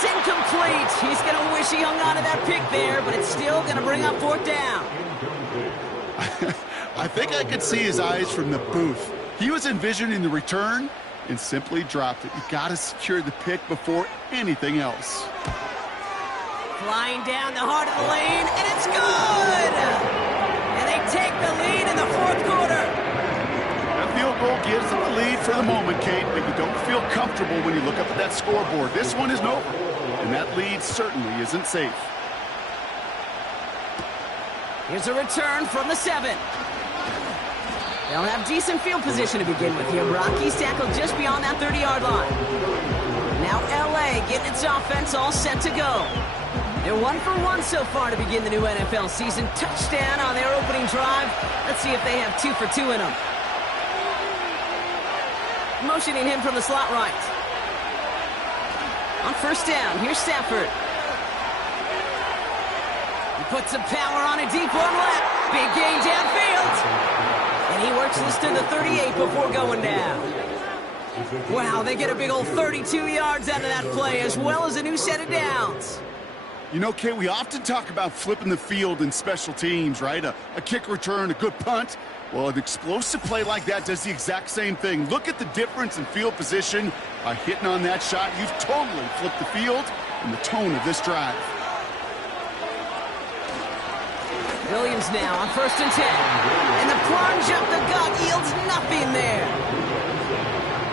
Incomplete. He's going to wish he hung on to that pick there, but it's still going to bring up 4th down. I think I could see his eyes from the booth. He was envisioning the return and simply dropped it. You got to secure the pick before anything else. Flying down the heart of the lane, and it's good! And they take the lead in the 4th quarter. That field goal gives them the lead for the moment, Kate, but you don't feel comfortable when you look up at that scoreboard. This one isn't over, and that lead certainly isn't safe. Here's a return from the 7. They'll have decent field position to begin with here. Rockies tackled just beyond that 30-yard line. Now LA getting its offense all set to go. They're 1 for 1 so far to begin the new NFL season. Touchdown on their opening drive. Let's see if they have 2 for 2 in them. Motioning him from the slot right. On 1st down, here's Stafford. He puts some power on a deep one left. Big gain downfield. And he works this to the 38 before going down. Wow, they get a big old 32 yards out of that play, as well as a new set of downs. You know, Kate, we often talk about flipping the field in special teams, right? A kick return, a good punt. Well, an explosive play like that does the exact same thing. Look at the difference in field position. By hitting on that shot, you've totally flipped the field and the tone of this drive. Williams now on 1st and 10. And the plunge up the gut yields nothing there.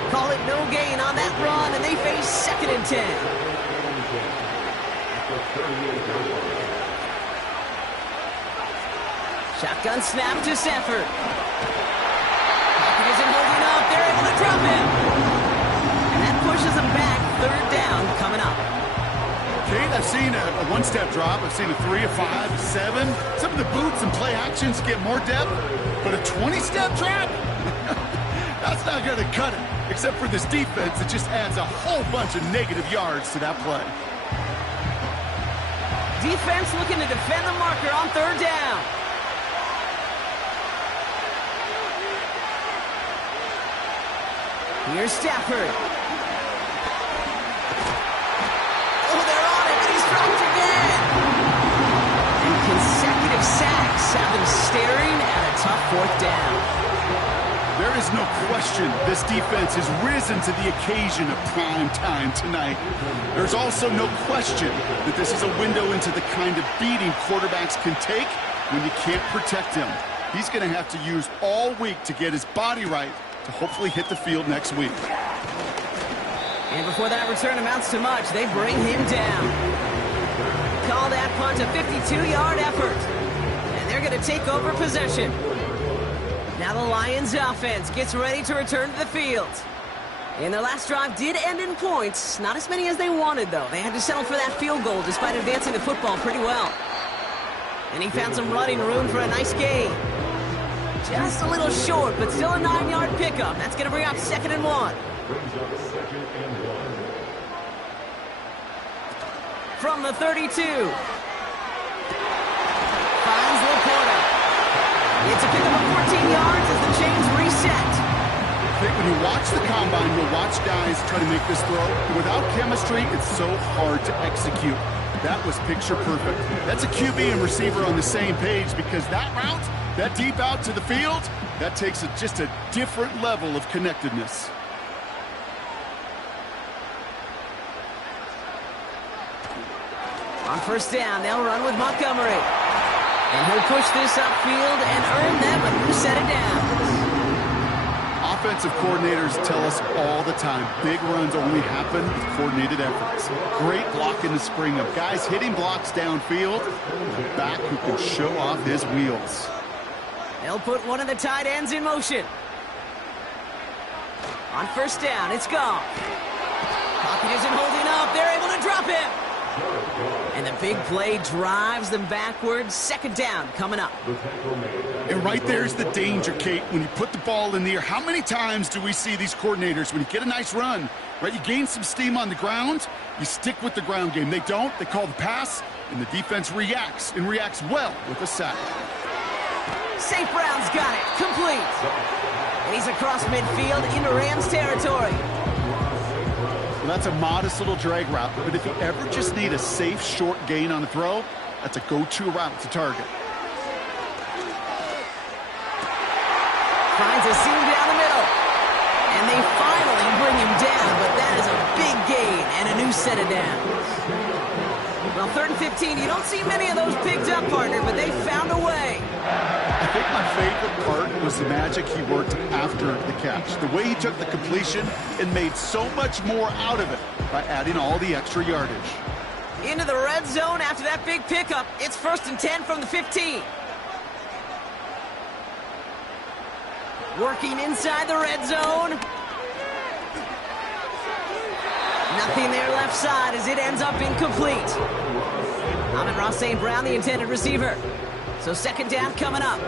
Call it no gain on that run, and they face 2nd and 10. Shotgun snap to Stafford. Pocket isn't holding up. They're able to drop him. And that pushes them back. 3rd down coming up. Kate, I've seen a one-step drop. I've seen a 3, a 5, a 7. Some of the boots and play actions get more depth. But a 20-step drop? That's not going to cut it. Except for this defense that just adds a whole bunch of negative yards to that play. Defense looking to defend the marker on 3rd down. Here's Stafford. Oh, they're on him, and he's dropped again. And consecutive sacks have them staring at a tough 4th down. There is no question this defense has risen to the occasion of prime time tonight. There's also no question that this is a window into the kind of beating quarterbacks can take when you can't protect him. He's going to have to use all week to get his body right to hopefully hit the field next week. And before that return amounts to much, they bring him down. Call that punt a 52-yard effort. And they're going to take over possession. Now the Lions offense gets ready to return to the field. And their last drive did end in points. Not as many as they wanted, though. They had to settle for that field goal despite advancing the football pretty well. And he found some running room for a nice gain. Just a little short, but still a 9-yard pickup. That's going to bring up 2nd and 1. From the 32. Finds Laporta. It's a pickup of 14 yards as the chains reset. I think when you watch the combine, you'll watch guys try to make this throw. Without chemistry, it's so hard to execute. That was picture perfect. That's a QB and receiver on the same page because that route, that deep out to the field, that takes just a different level of connectedness. On 1st down, they'll run with Montgomery. And he'll push this upfield and earn them a new set of downs. Offensive coordinators tell us all the time, big runs only happen with coordinated efforts. Great block in the spring of guys hitting blocks downfield, and a back who can show off his wheels. They'll put one of the tight ends in motion. On 1st down, it's gone. Pocket isn't holding up. They're able to drop him. And the big play drives them backwards. 2nd down coming up. And right there's the danger, Kate. When you put the ball in the air, how many times do we see these coordinators, when you get a nice run, right, you gain some steam on the ground, you stick with the ground game. They don't. They call the pass, and the defense reacts, and reacts well with a sack. St. Brown's got it. Complete. And he's across midfield into Rams territory. Well, that's a modest little drag route, but if you ever just need a safe, short gain on the throw, that's a go-to route to target. Finds a seam down the middle. And they finally bring him down, but that is a big gain and a new set of downs. Well, 3rd and 15, you don't see many of those picked up, partner, but they found a way. I think my favorite part was the magic he worked after the catch. The way he took the completion and made so much more out of it by adding all the extra yardage. Into the red zone after that big pickup. It's 1st and 10 from the 15. Working inside the red zone. Nothing there left side as it ends up incomplete. Amon-Ra St. Brown, the intended receiver. So 2nd down coming up.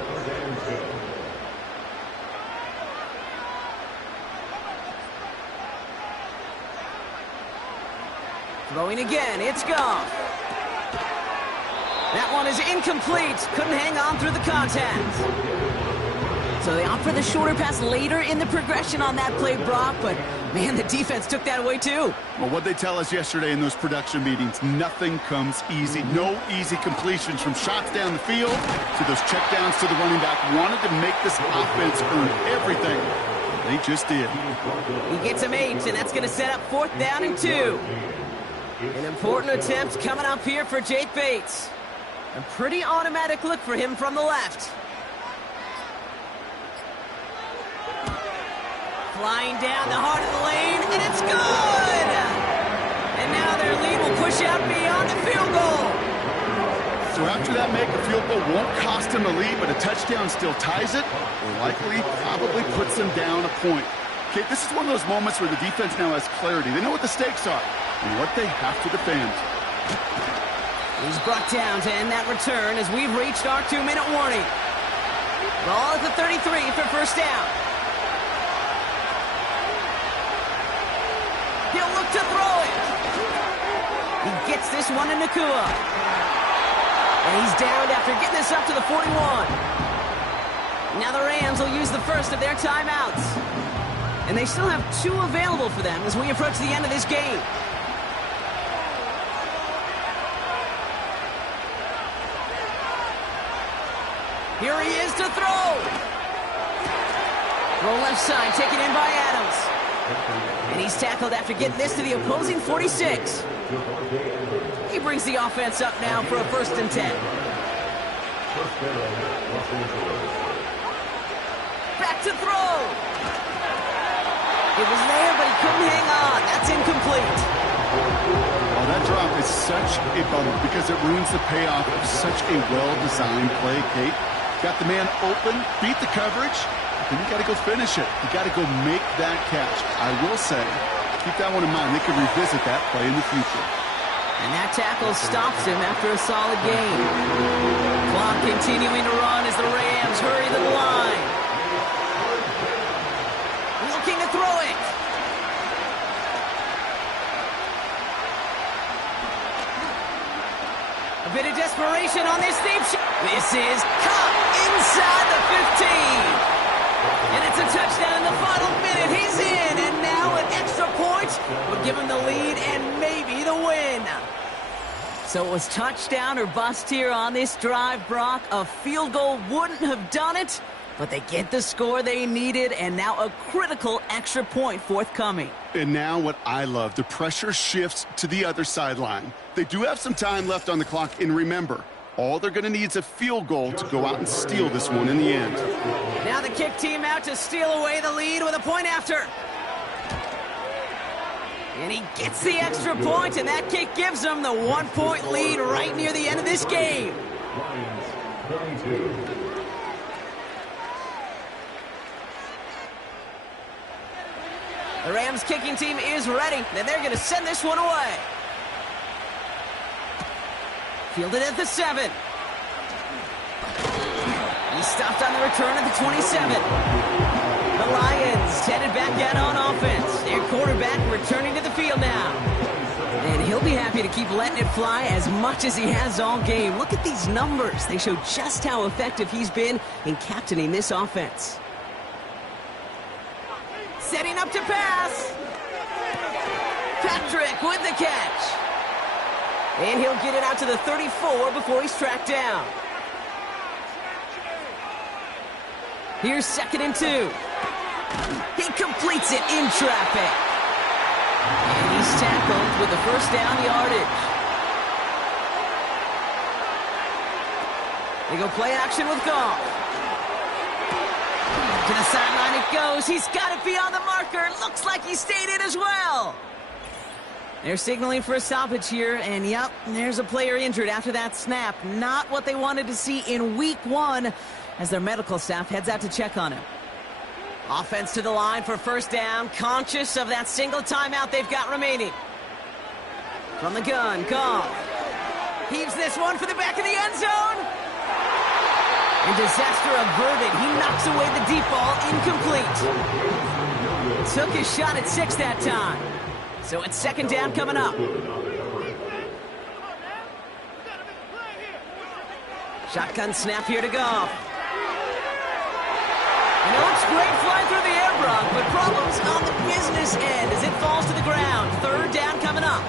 Throwing again, it's gone. That one is incomplete. Couldn't hang on through the contact. So they opt for the shorter pass later in the progression on that play, Brock, but man, the defense took that away too. Well, what they tell us yesterday in those production meetings, nothing comes easy. No easy completions from shots down the field to those checkdowns to the running back. Wanted to make this offense earn everything. They just did. He gets him 8, and that's going to set up 4th down and 2. An important attempt coming up here for Jake Bates. A pretty automatic look for him from the left. Flying down the heart of the lane, and it's good! And now their lead will push out beyond the field goal. So after that make, a field goal won't cost him the lead, but a touchdown still ties it, or likely probably puts them down a point. Okay, this is one of those moments where the defense now has clarity. They know what the stakes are and what they have to defend. He's brought down to end that return as we've reached our 2-minute warning. Ball at the 33 for 1st down. He'll look to throw it. He gets this one to Nacua. And he's downed after getting this up to the 41. Now the Rams will use the first of their timeouts. And they still have 2 available for them as we approach the end of this game. Here he is to throw. Throw left side, taken in by Adams. And he's tackled after getting this to the opposing 46. He brings the offense up now for a 1st and 10. Back to throw. It was there, but he couldn't hang on. That's incomplete. Well, that drop is such a bummer because it ruins the payoff of such a well-designed play, Kate. Got the man open, beat the coverage, then you got to go finish it. You got to go make that catch. I will say, keep that one in mind. They can revisit that play in the future. And that tackle stops him after a solid gain. Clock continuing to run as the Rams hurry to the line. Looking to throw it. A bit of desperation on this deep shot. This is caught inside the 15. And it's a touchdown in the final minute. He's in, and now an extra point will give him the lead and maybe the win. So it was touchdown or bust here on this drive, Brock. A field goal wouldn't have done it, but they get the score they needed, and now a critical extra point forthcoming. And now what I love, the pressure shifts to the other sideline. They do have some time left on the clock, and remember, all they're going to need is a field goal to go out and steal this one in the end. Now the kick team out to steal away the lead with a point after. And he gets the extra point, and that kick gives them the 1-point lead right near the end of this game. Lions 32. The Rams kicking team is ready, and they're going to send this one away. Fielded at the 7. He stopped on the return at the 27. The Lions headed back out on offense. Their quarterback returning to the field now. And he'll be happy to keep letting it fly as much as he has all game. Look at these numbers. They show just how effective he's been in captaining this offense. Setting up to pass. Patrick with the catch. And he'll get it out to the 34 before he's tracked down. Here's 2nd and 2. He completes it in traffic. And he's tackled with the first down yardage. They go play action with Goff. To the sideline it goes. He's got it beyond the marker. Looks like he stayed in as well. They're signaling for a stoppage here, and yep, there's a player injured after that snap. Not what they wanted to see in week 1 as their medical staff heads out to check on him. Offense to the line for first down, conscious of that single timeout they've got remaining. From the gun, Goff heaves this one for the back of the end zone. And disaster averted. He knocks away the deep ball, incomplete. Took his shot at 6 that time. So it's 2nd down coming up. Shotgun snap here to Goff. And it looks great flying through the air, Brock, but problems on the business end as it falls to the ground. 3rd down coming up.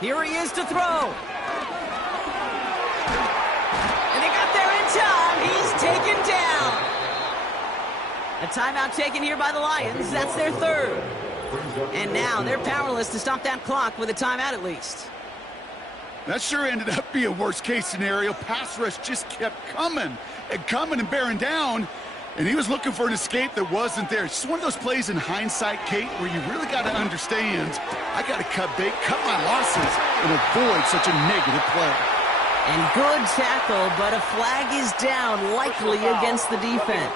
Here he is to throw. And they got there in time. He's taken down. A timeout taken here by the Lions. That's their 3rd. And now they're powerless to stop that clock with a timeout at least. That sure ended up being a worst-case scenario. Pass rush just kept coming and bearing down, and he was looking for an escape that wasn't there. It's just one of those plays in hindsight, Kate, where you really got to understand, I got to cut bait, cut my losses, and avoid such a negative play. And good tackle, but a flag is down, likely against the defense.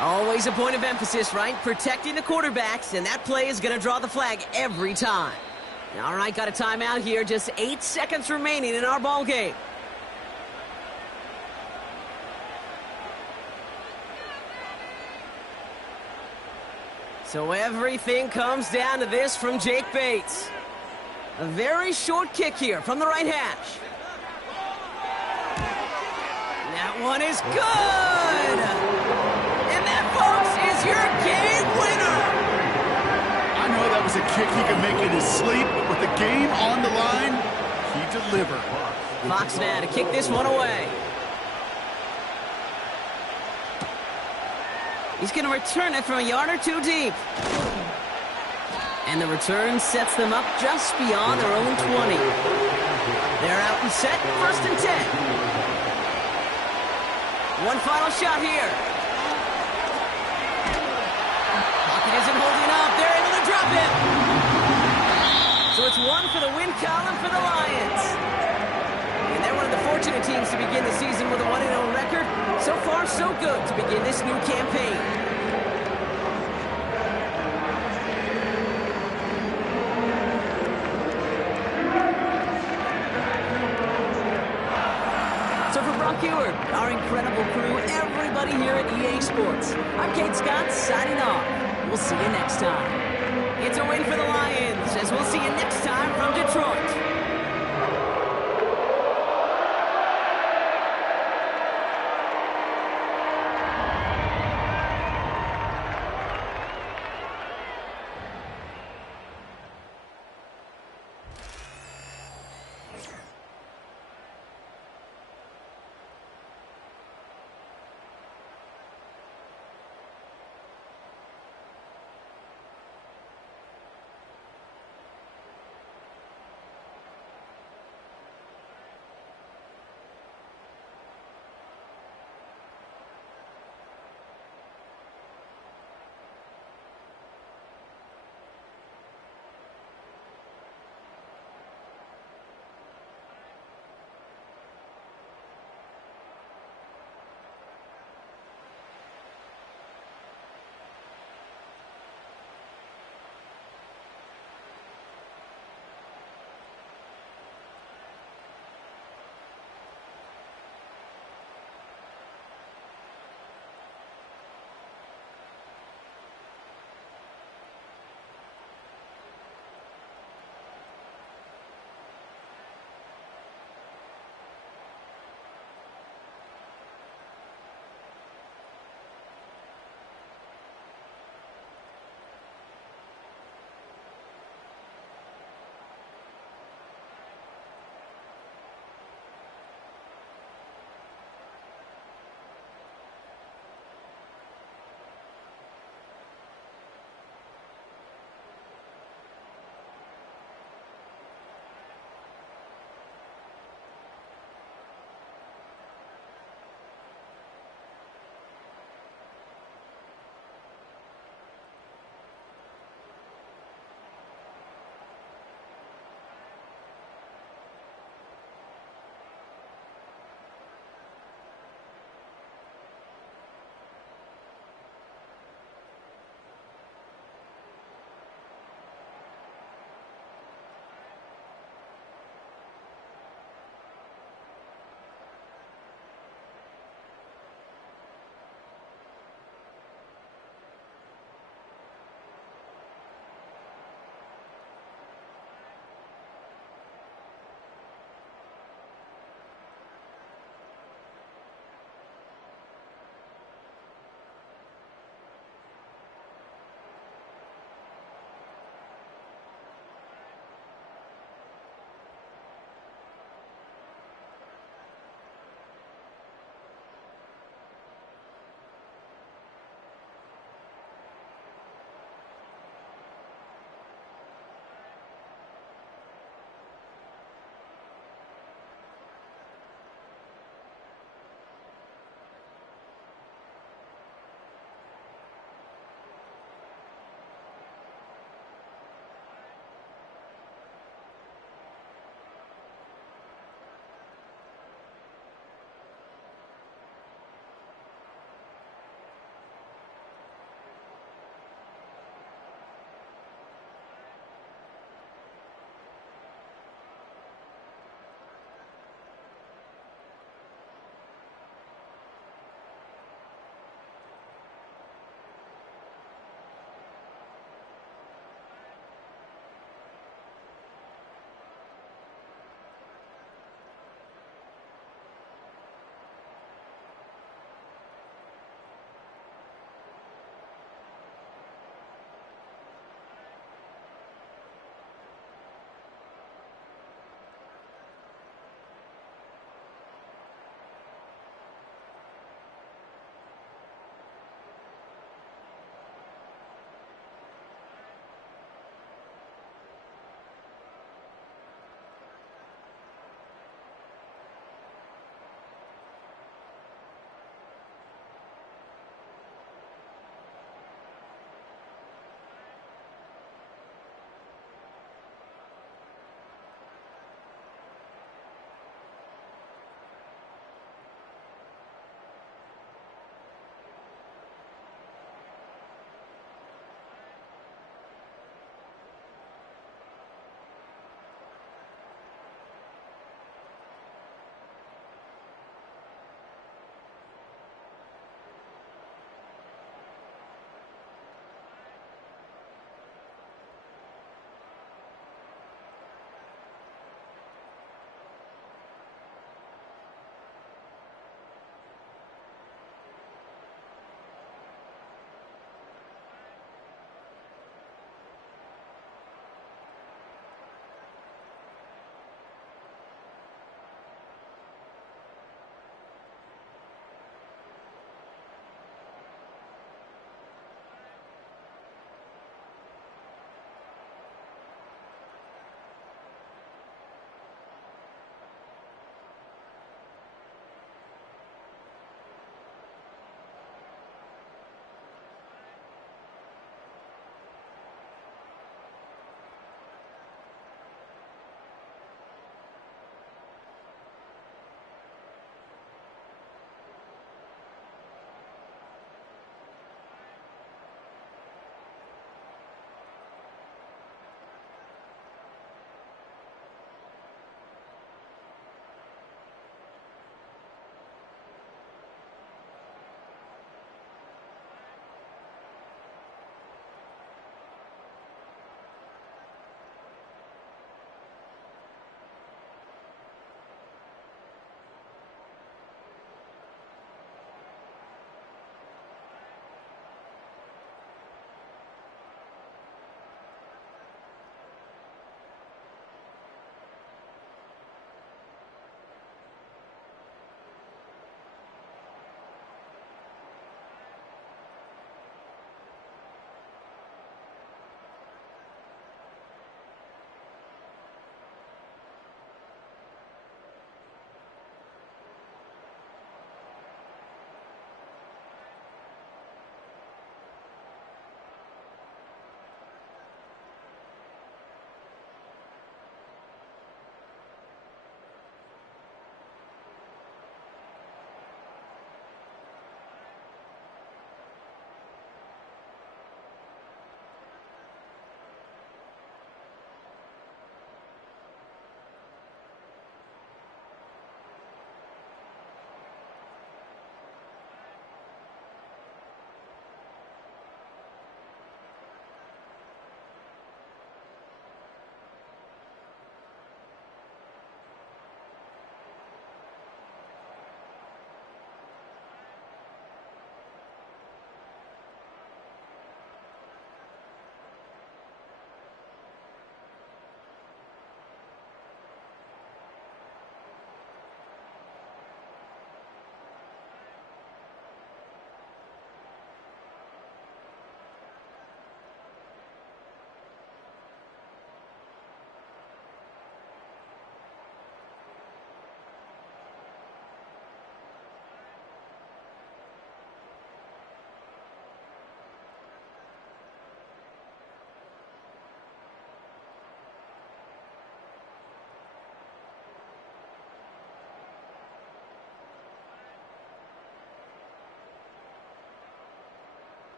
Always a point of emphasis, right? Protecting the quarterbacks, and that play is going to draw the flag every time. All right, got a timeout here. Just 8 seconds remaining in our ball game. So everything comes down to this from Jake Bates. A very short kick here from the right hash. That one is good! And that, folks, is your game winner! I know that was a kick he could make in his sleep, but with the game on the line, he delivered. Fox now to kick this one away. He's going to return it from a yard or 2 deep. And the return sets them up just beyond their own 20. They're out and set, 1st and 10. One final shot here. Pocket isn't holding up. They're able to drop him. it's one for the win column for the Lions. And they're one of the fortunate teams to begin the season with a 1-0 record. So far, so good to begin this new campaign. So for Brock Ewart, our incredible crew, everybody here at EA Sports, I'm Kate Scott signing off. We'll see you next time. It's a win for the Lions, as we'll see you next time from Detroit.